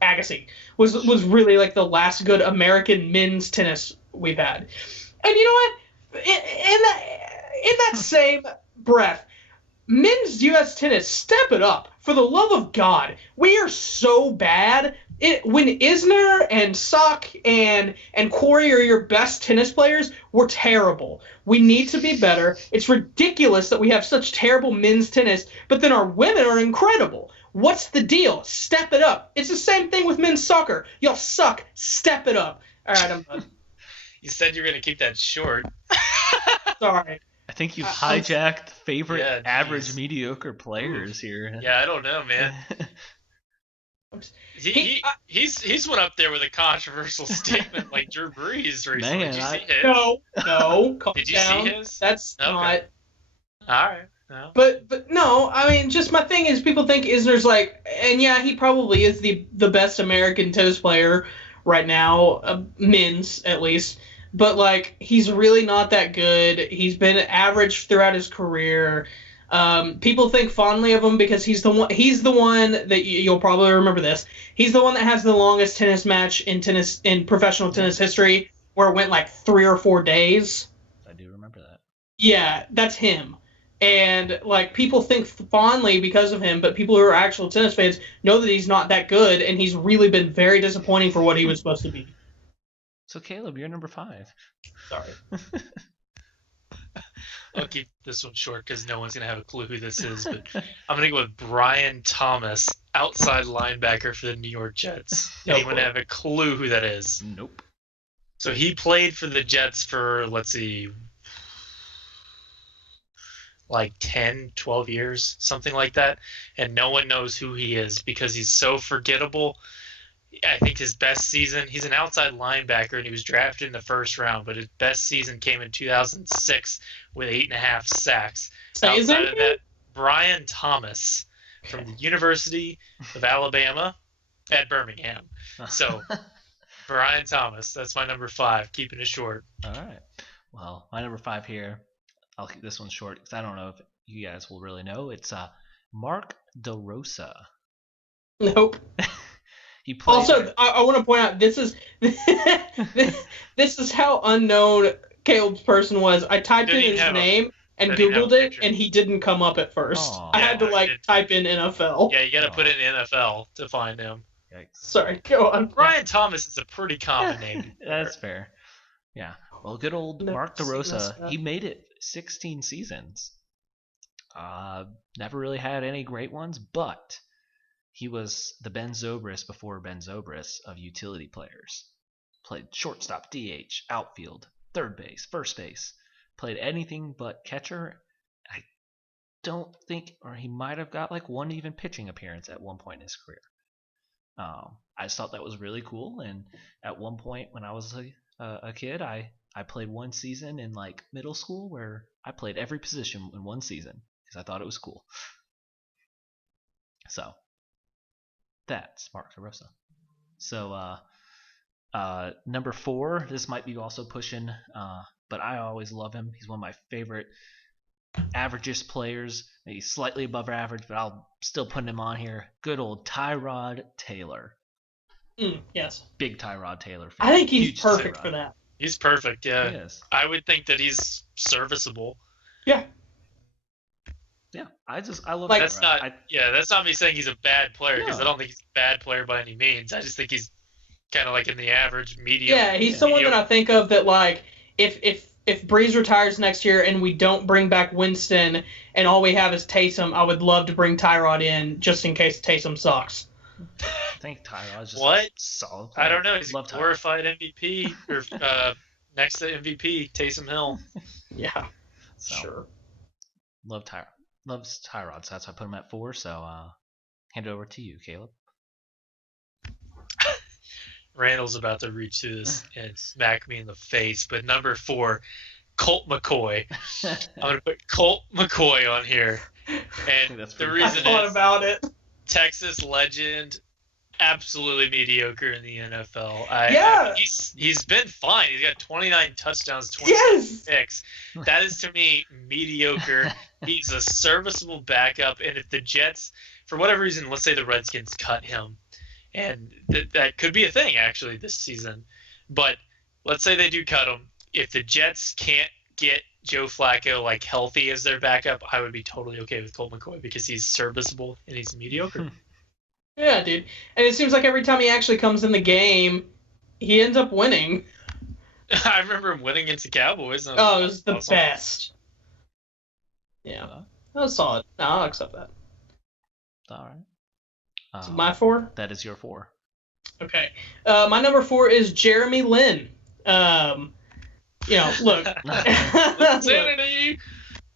Agassi was really the last good American men's tennis we've had. And you know what? In that same breath, men's U.S. tennis, step it up. For the love of God, we are so bad. When Isner and Sock and Quarry are your best tennis players, we're terrible. We need to be better. It's ridiculous that we have such terrible men's tennis, but then our women are incredible. What's the deal? Step it up. It's the same thing with men's soccer. Y'all suck. Step it up. All right, I'm done. You said you were gonna keep that short. Sorry. I think you've I'm- hijacked favorite Yeah, average geez. mediocre players here. Yeah, I don't know, man. He's went up there with a controversial statement like Drew Brees recently. Man, Did you see his? No, calm Did you down. see his? That's Okay. not. All right. No. But no, I mean, just my thing is people think Isner's like, and yeah, he probably is the best American tennis player right now, men's at least. But like, he's really not that good. He's been average throughout his career. People think fondly of him because he's the one. He's the one that you'll probably remember this. He's the one that has the longest tennis match in professional tennis history, where it went like 3 or 4 days. I do remember that. Yeah, that's him. And like people think fondly because of him, but people who are actual tennis fans know that he's not that good, and he's really been very disappointing for what he was supposed to be. So Caleb, you're number 5. Sorry. I'll keep this one short because no one's gonna have a clue who this is. But I'm gonna go with Brian Thomas, outside linebacker for the New York Jets. No Anyone clue. have a clue who that is? Nope. So he played for the Jets for, let's see, like 10, 12 years, something like that. And no one knows who he is because he's so forgettable. I think his best season, he's an outside linebacker and he was drafted in the first round, but his best season came in 2006 with 8.5 sacks. Say his Outside name of that, Brian Thomas from the University of Alabama at Birmingham. So, Brian Thomas, that's my number 5, keeping it short. All right. Well, my number 5 here. I'll keep this one short because I don't know if you guys will really know. It's Mark DeRosa. Nope. He played. Also, I want to point out this is this is how unknown Caleb's person was. I typed in Didn't his have a- name and didn't have a Googled it, picture. and he didn't come up at first. Aw. I had to Yeah, like it- type in NFL. Yeah, you got to put it in NFL to find him. Yikes. Sorry, go on. Brian Thomas is a pretty common name. That's fair. Yeah. Well, good old Never Mark seen this DeRosa. stuff. He made it 16 seasons. Never really had any great ones, but he was the Ben Zobrist before Ben Zobrist of utility players. Played shortstop, DH, outfield, third base, first base. Played anything but catcher. I don't think, or he might have got like one even pitching appearance at one point in his career. I just thought that was really cool. And at one point when I was a kid, I played one season in like middle school where I played every position in one season because I thought it was cool. So that's Mark DeRosa. So number 4, this might be also pushing, but I always love him. He's one of my favorite averagest players, maybe slightly above average, but I'll still put him on here. Good old Tyrod Taylor. Yes. Big Tyrod Taylor fan. I think he's Huge perfect Tyrod. for that. He's perfect, yeah. He is. I would think that he's serviceable. Yeah. Yeah, I love Like- Tyrod. That's not, I- yeah, that's not me saying he's a bad player because No. I don't think he's a bad player by any means. I just think he's kind of like in the average, medium. Yeah, he's someone that I think of that like if Breeze retires next year and we don't bring back Winston and all we have is Taysom, I would love to bring Tyrod in just in case Taysom sucks. I think Tyrod's just What? a solid player. I don't know. He's a Love Tyrod. glorified MVP or next to MVP, Taysom Hill. Yeah, So, sure. Love Tyrod. Loves Tyrod, so that's why I put him at 4. So hand it over to you, Caleb. Randall's about to reach through this and smack me in the face. But number 4, Colt McCoy. I'm gonna put Colt McCoy on here, and That's the pretty I reason thought is about it. Texas legend, absolutely mediocre in the NFL. Yeah. He's been fine. He's got 29 touchdowns, 26 Yes. picks. That is to me mediocre. He's a serviceable backup, and if the Jets, for whatever reason, let's say the Redskins cut him, and that could be a thing actually this season. But let's say they do cut him. If the Jets can't get Joe Flacco like healthy as their backup, I would be totally okay with Colt McCoy because he's serviceable and he's mediocre. Yeah, dude. And it seems like every time he actually comes in the game, he ends up winning. I remember him winning against the Cowboys. Oh, it was the Awesome. best. Yeah, that was solid. No, I'll accept that. All right. My 4? That is your 4. Okay. My number 4 is Jeremy Lin. Look. Insanity.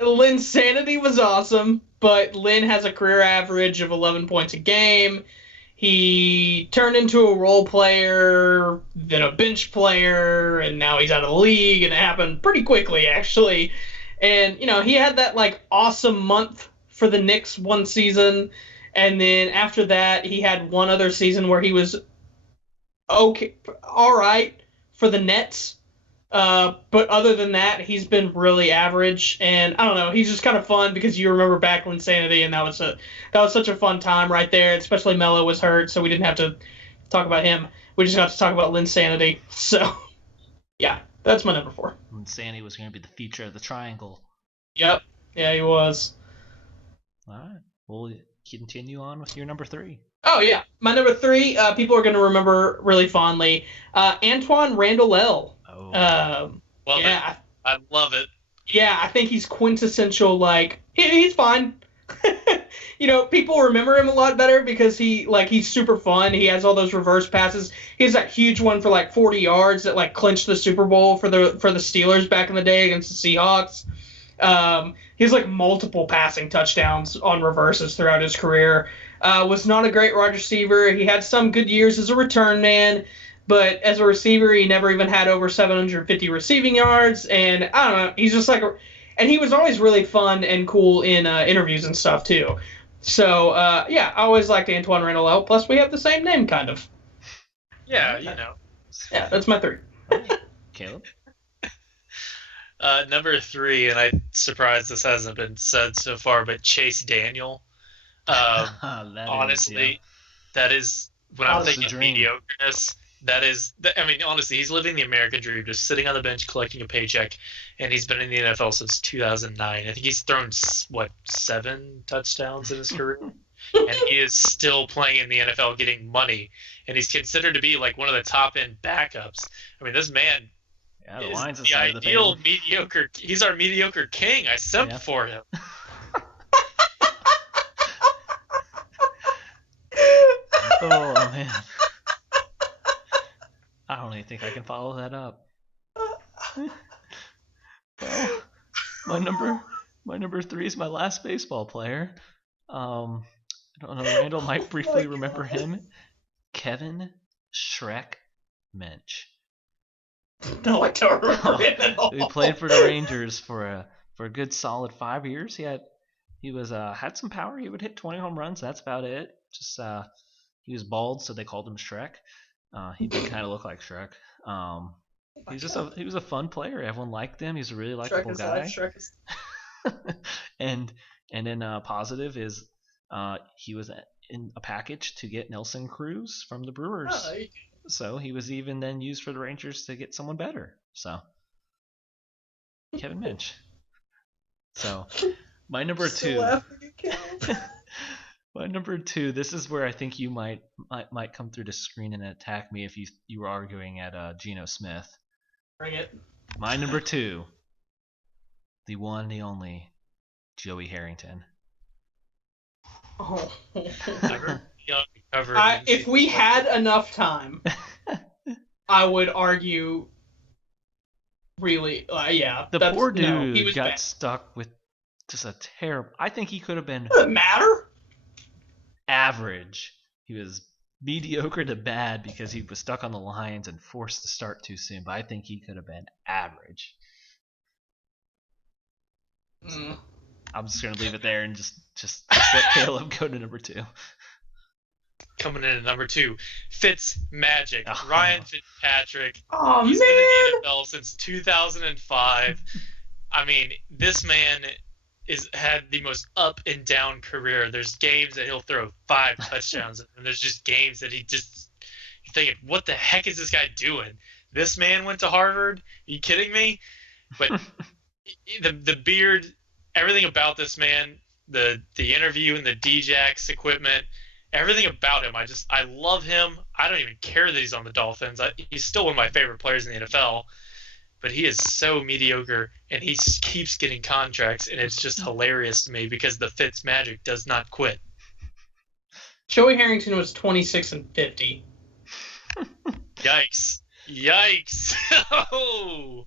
Lin's sanity was awesome, but Lin has a career average of 11 points a game. He turned into a role player, then a bench player, and now he's out of the league, and it happened pretty quickly, actually. And, he had that, awesome month for the Knicks one season, and then after that, he had one other season where he was okay, all right for the Nets. But other than that, he's been really average, and I don't know. He's just kind of fun because you remember back when Sanity, and that was such a fun time right there. Especially Melo was hurt, so we didn't have to talk about him. We just got to talk about Linsanity. So, yeah, that's my number 4. Linsanity was going to be the feature of the triangle. Yep, yeah, he was. All right, we'll continue on with your number 3. Oh yeah, my number 3. People are going to remember really fondly. Antoine Randall. Love yeah, it. I love it. Yeah, I think he's quintessential. He's fine. People remember him a lot better because he's super fun. He has all those reverse passes. He has that huge one for 40 yards that clinched the Super Bowl for the Steelers back in the day against the Seahawks. He has multiple passing touchdowns on reverses throughout his career. Was not a great wide receiver. He had some good years as a return man. But as a receiver, he never even had over 750 receiving yards. And I don't know, he's just and he was always really fun and cool in interviews and stuff, too. So, I always liked Antoine Randall. Plus, we have the same name, kind of. Yeah, Yeah, that's my 3. Caleb? Number 3, and I'm surprised this hasn't been said so far, but Chase Daniel. Honestly, that is, when I'm thinking mediocreness, honestly, he's living the American dream, just sitting on the bench collecting a paycheck, and he's been in the NFL since 2009. I think he's thrown, 7 touchdowns in his career? And he is still playing in the NFL getting money, and he's considered to be one of the top-end backups. I mean, this man is the ideal mediocre. He's our mediocre king. I simp for him. Oh, man. I don't even think I can follow that up. Well, my number 3 is my last baseball player. I don't know. Randall might briefly remember him. Kevin Shrek Mensch. No, I don't remember him at all. He played for the Rangers for a good solid 5 years. He had some power. He would hit 20 home runs. That's about it. Just he was bald, so they called him Shrek. He did kind of look like Shrek. He was a fun player. Everyone liked him. He's a really likable guy. Shrek is... and then positive is he was in a package to get Nelson Cruz from the Brewers. Oh, so he was even then used for the Rangers to get someone better. So Kevin Mensch. So my number 2. My number 2. This is where I think you might come through the screen and attack me if you were arguing at Geno Smith. Bring it. My number 2. The one, the only, Joey Harrington. Oh. Covered if we had enough time, I would argue. Really, The poor dude he was got bad. stuck with just a terrible. I think he could have been Doesn't matter. average. He was mediocre to bad because he was stuck on the Lions and forced to start too soon. But I think he could have been average. I'm just gonna leave it there and just let Caleb go to number 2. Coming in at number 2, Fitzmagic. Oh. Ryan Fitzpatrick. Oh, He's man. been in the NFL since 2005. I mean, this man had the most up and down career. There's games that he'll throw 5 touchdowns, and there's just games that you're thinking, what the heck is this guy doing? This man went to Harvard? Are you kidding me? But the beard, everything about this man, the interview and the Djax equipment, everything about him, I love him. I don't even care that he's on the Dolphins. He's still one of my favorite players in the NFL, but he is so mediocre, and he keeps getting contracts, and it's just hilarious to me because the Fitzmagic does not quit. Joey Harrington was 26 and 50. Yikes! Oh.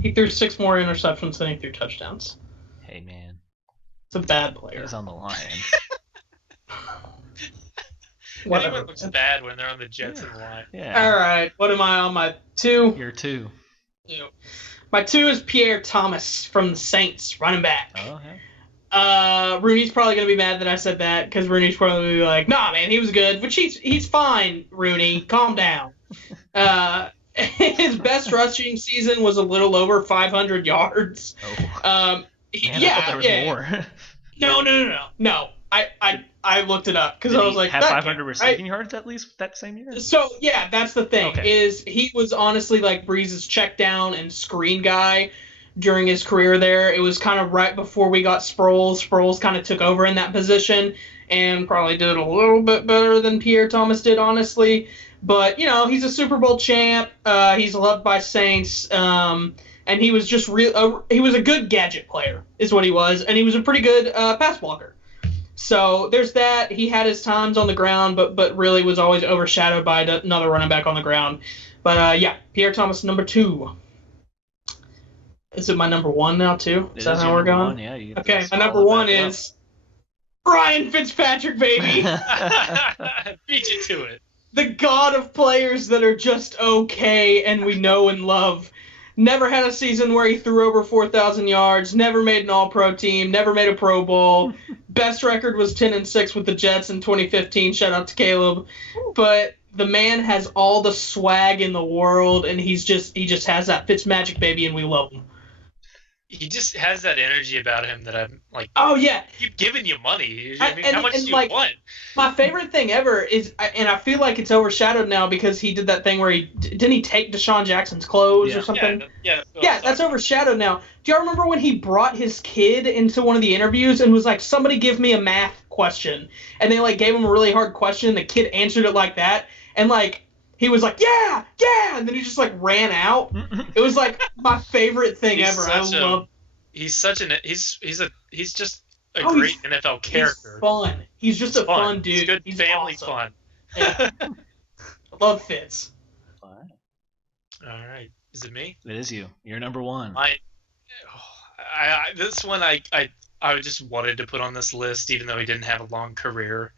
He threw 6 more interceptions than he threw touchdowns. Hey, man. It's a bad player. He's on the Lions. Whatever. Anyone looks bad when they're on the Jets and the line. Yeah. All right, what am I on my 2? You're 2. My 2 is Pierre Thomas from the Saints, running back. Oh, okay. Rooney's probably gonna be mad that I said that because Rooney's probably gonna be like, "Nah, man, he was good," which he's fine. Rooney, calm down. His best rushing season was a little over 500 yards. Oh. Man, I thought there was more. No. I looked it up because Did I was he like, have that 500 can't- receiving yards at least that same year? So yeah, that's the thing. Okay. Is he was honestly like Breeze's check down and screen guy during his career there. It was kind of right before we got Sproles. Sproles kind of took over in that position and probably did a little bit better than Pierre Thomas did, honestly. But he's a Super Bowl champ. He's loved by Saints. And he was just he was a good gadget player, is what he was, and he was a pretty good pass blocker. So there's that. He had his times on the ground, but really was always overshadowed by another running back on the ground. But yeah, Pierre Thomas, number 2. Is it my number 1 now too? Is that how we're going? Yeah. Okay, my number 1 is Ryan Fitzpatrick, baby. Beat you to it. The god of players that are just okay and we know and love. Never had a season where he threw over 4,000 yards, never made an All-Pro team, never made a Pro Bowl. Best record was 10-6 with the Jets in 2015. Shout out to Caleb. But the man has all the swag in the world, and he just has that Fitzmagic, baby, and we love him. He just has that energy about him that I'm like. Oh yeah, keep giving you money. And how much do you like, want? My favorite thing ever is, and I feel like it's overshadowed now because he did that thing where didn't he take Deshaun Jackson's clothes or something? Yeah, that's overshadowed now. Do y'all remember when he brought his kid into one of the interviews and was like, "Somebody give me a math question," and they like gave him a really hard question, and the kid answered it like that, and like. He was like, yeah, and then he just like ran out. It was like my favorite thing ever. He's just a great NFL character. He's fun. He's just a fun dude. He's good family awesome. fun. Yeah. I love Fitz. All right. Is it me? It is you. You're number 1. This one I just wanted to put on this list, even though he didn't have a long career.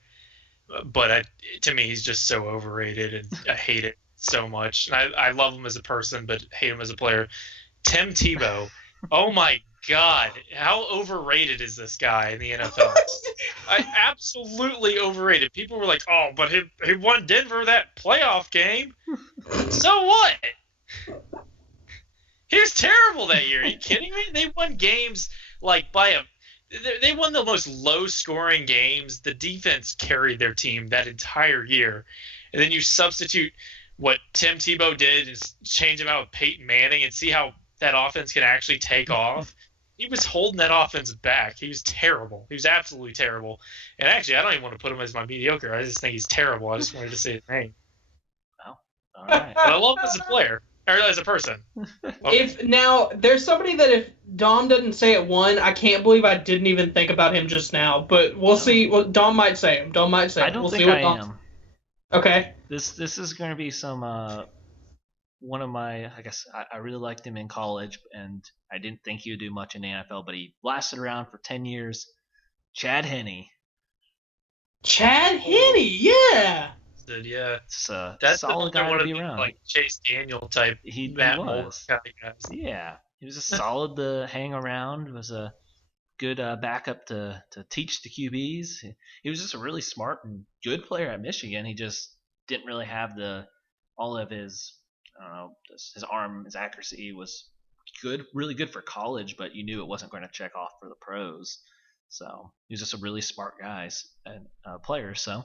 But to me, he's just so overrated, and I hate it so much. And I love him as a person, but hate him as a player. Tim Tebow. Oh my God, how overrated is this guy in the NFL? Absolutely overrated. People were like, "Oh, but he won Denver that playoff game." So what? He was terrible that year. Are you kidding me? They won games like they won the most low-scoring games. The defense carried their team that entire year. And then you substitute what Tim Tebow did and change him out with Peyton Manning and see how that offense can actually take off. He was holding that offense back. He was terrible. He was absolutely terrible. And actually, I don't even want to put him as my mediocre. I just think he's terrible. I just wanted to say his name. Well, all right. But I love him as a player. Or as a person. If now there's somebody that if Dom doesn't say it 1, I can't believe I didn't even think about him just now. But we'll see. Well, Dom might say him. I don't think I am. Okay. This is going to be some one of my. I guess I really liked him in college, and I didn't think he would do much in the NFL, but he lasted around for 10 years. Chad Henne. Chad Henne, yeah. Yeah, that's a solid guy to be around. Like Chase Daniel type. He Matt was. Kind of guys. Yeah, he was a solid to hang around. Was a good backup to teach the QBs. He was just a really smart and good player at Michigan. He just didn't really have all of his. I don't know. His arm, his accuracy was good, really good for college, but you knew it wasn't going to check off for the pros. So he was just a really smart guy and player. So.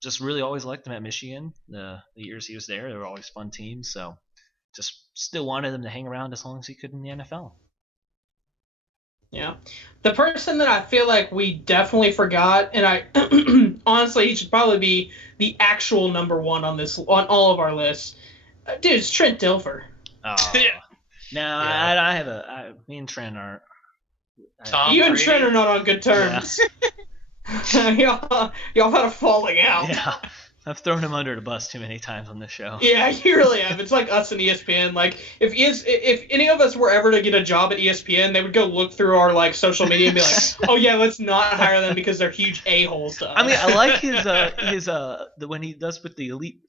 Just really always liked him at Michigan. The years he was there, they were always fun teams. So just still wanted him to hang around as long as he could in the NFL. Yeah. The person that I feel like we definitely forgot, and I honestly, he should probably be the actual number 1 on all of our lists. Dude, it's Trent Dilfer. Oh. Yeah. Now, yeah. Me and Trent are... You and Trent are not on good terms. Yeah. y'all had a falling out. Yeah, I've thrown him under the bus too many times on this show. Yeah, you really have. It's like us and ESPN. Like, if any of us were ever to get a job at ESPN, they would go look through our like social media and be like, "Oh yeah, let's not hire them because they're huge a-holes to us." I mean, I like his when he does with the elite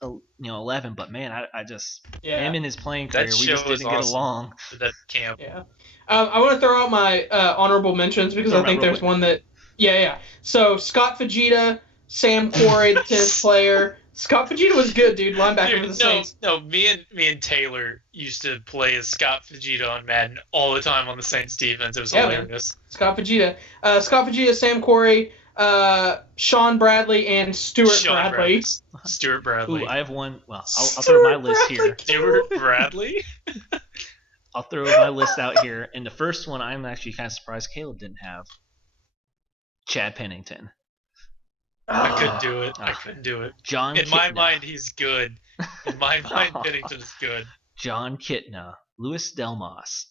11, but man, I just him in his playing career, That we just show is didn't get awesome. along. That camp. Yeah. I want to throw out my honorable mentions because Throw I them think out real there's one that. Yeah. So Scott Fujita, Sam Corey, the tennis player. Scott Fujita was good, dude. Linebacker for the Dude, Saints. no, me and Taylor used to play as Scott Fujita on Madden all the time on the Saints defense. It was Yeah, man. hilarious. Scott Fujita, Sam Corey, Sean Bradley, and Stuart Sean Bradley. Stuart Bradley. Ooh, I have one. Well, I'll throw my list here. Stuart Bradley? I'll throw my list out here, and the first one I'm actually kind of surprised Caleb didn't have. Chad Pennington. I couldn't do it. I couldn't do it. John In my Kitna. mind, he's good. In my mind, Pennington is good. John Kitna, Louis Delmas,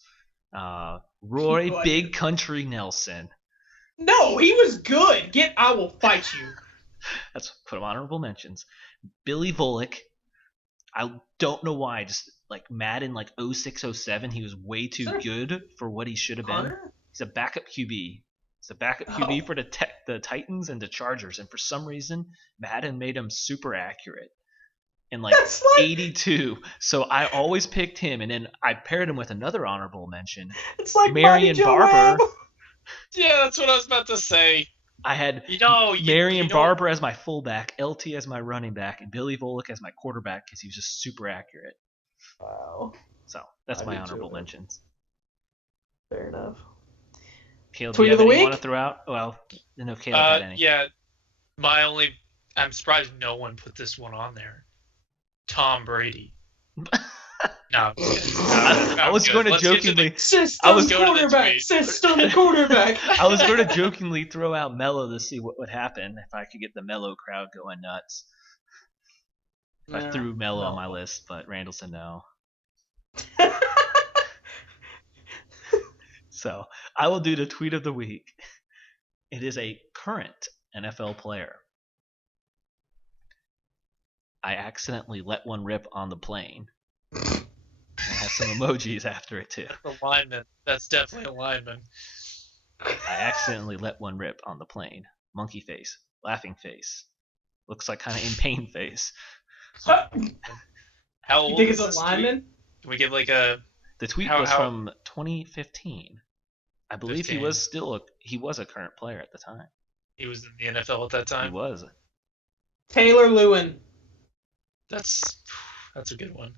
Roy What? Big Country Nelson. No, he was good. I will fight you. That's put him honorable mentions. Billy Volek. I don't know why. Just like Madden, like 06-07, he was way too Sure. good for what he should have been. Hunter? He's a backup QB. He's a backup Oh. QB for the Titans and the Chargers, and for some reason, Madden made him super accurate. In like That's like 82. So I always picked him, and then I paired him with another honorable mention. it's like Marion Bobby Joe Barber. Webb. Yeah, that's what I was about to say. I had Marion Barber as my fullback, LT as my running back, and Billy Volek as my quarterback because he was just super accurate. Wow, So that's I my do honorable too. mentions. fair enough. Caleb, Tweet do you of have the any you week? want to throw out? Well, no, Caleb had any. Yeah, I'm surprised no one put this one on there. Tom Brady. No, I'm kidding. I was going to Let's get jokingly. the- System was going to the quarterback. tweet. System quarterback. I was going to jokingly throw out Mello to see what would happen if I could get the Mello crowd going nuts. If I threw Mello on my list, but Randall said no. So I will do the tweet of the week. It is a current NFL player. I accidentally let one rip on the plane. And it has some emojis after it too. The lineman. That's definitely a lineman. I accidentally let one rip on the plane. Monkey face, laughing face, looks like kind of in pain face. How You old think is it's a this lineman? tweet? Can we give like a? The tweet How- was how- from 2015. I believe 15. he was a current player at the time. He was in the NFL at that He time. was. Taylor Lewin. That's a good one.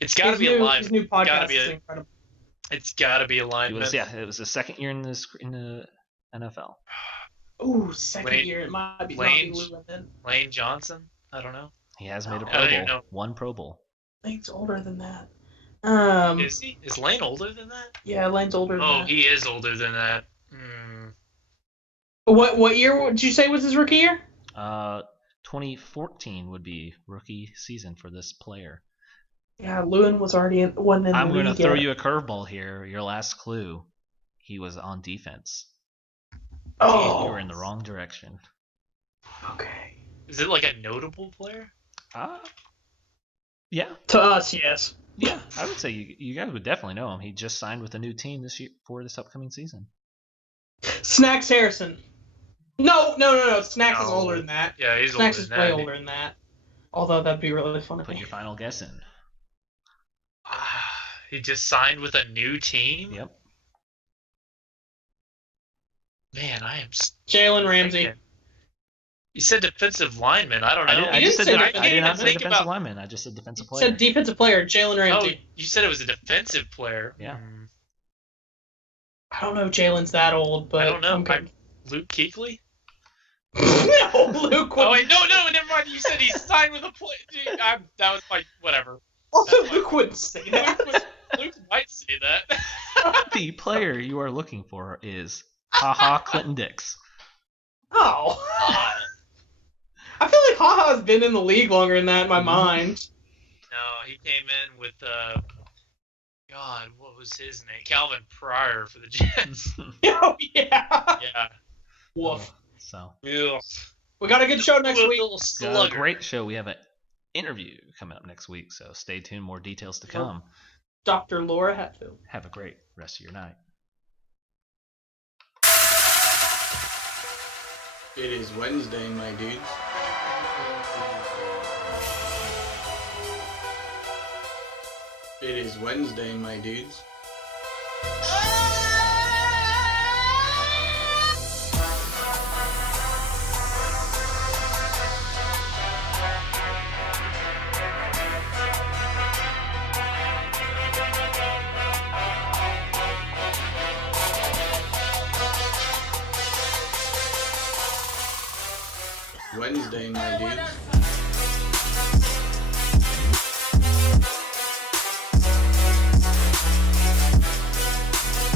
It's got to be a His lineman. new podcast Gotta be is a- incredible. It's got to be a He lineman. was. Yeah, it was his second year in the NFL. Ooh, second Lane- year. It might be Lane- not be Lewin then. Lane Johnson. I don't know. He has made a I Pro don't Bowl. even know. One Pro Bowl. Lane's older than that. Is he? Is Lane older than that? Yeah, Lane's older than Oh, that. he is older than that. What year did you say was his rookie year? 2014 would be rookie season for this player. Yeah, Lewin was already in the I'm going to league throw yet. you a curveball here. Your last clue. He was on defense. Oh, You were in the wrong direction. okay. Is it like a notable player? Yeah. To us, yes. Yeah, I would say you guys would definitely know him. He just signed with a new team this year for this upcoming season. Snacks Harrison. No. Snacks is No. older than that. Yeah, he's Snacks older is than way that. older than that. Although that'd be really funny. Put your final guess in. He just signed with a new team. Yep. Man, I am. Jalen Ramsey. You said defensive lineman. I don't know. I didn't just said say I defensive. did not say think defensive about- lineman. I just said defensive You player. said defensive player, Jalen Oh, Ramsey. you said it was a defensive player. Yeah. I don't know if Jalen's that old, but I don't know. I'm good. Luke Kuechly? No, Luke. Oh wait, no, never mind. You said he signed with a play. Dude, that was my whatever. Also, Luke wouldn't say that. Luke might say that. The player you are looking for is haha Clinton Dix. Oh. I feel like HaHa's been in the league longer than that in my mind. No, he came in with God, what was his name? Calvin Pryor for the Jets. Oh, yeah. Yeah. Woof. So Ugh. We got a good show next week. Little got a slugger. great show. We have an interview coming up next week, so stay tuned. More details to come. Dr. Laura Hatfield. Have a great rest of your night. It is Wednesday, my dudes. It is Wednesday, my dudes. Wednesday, my dudes.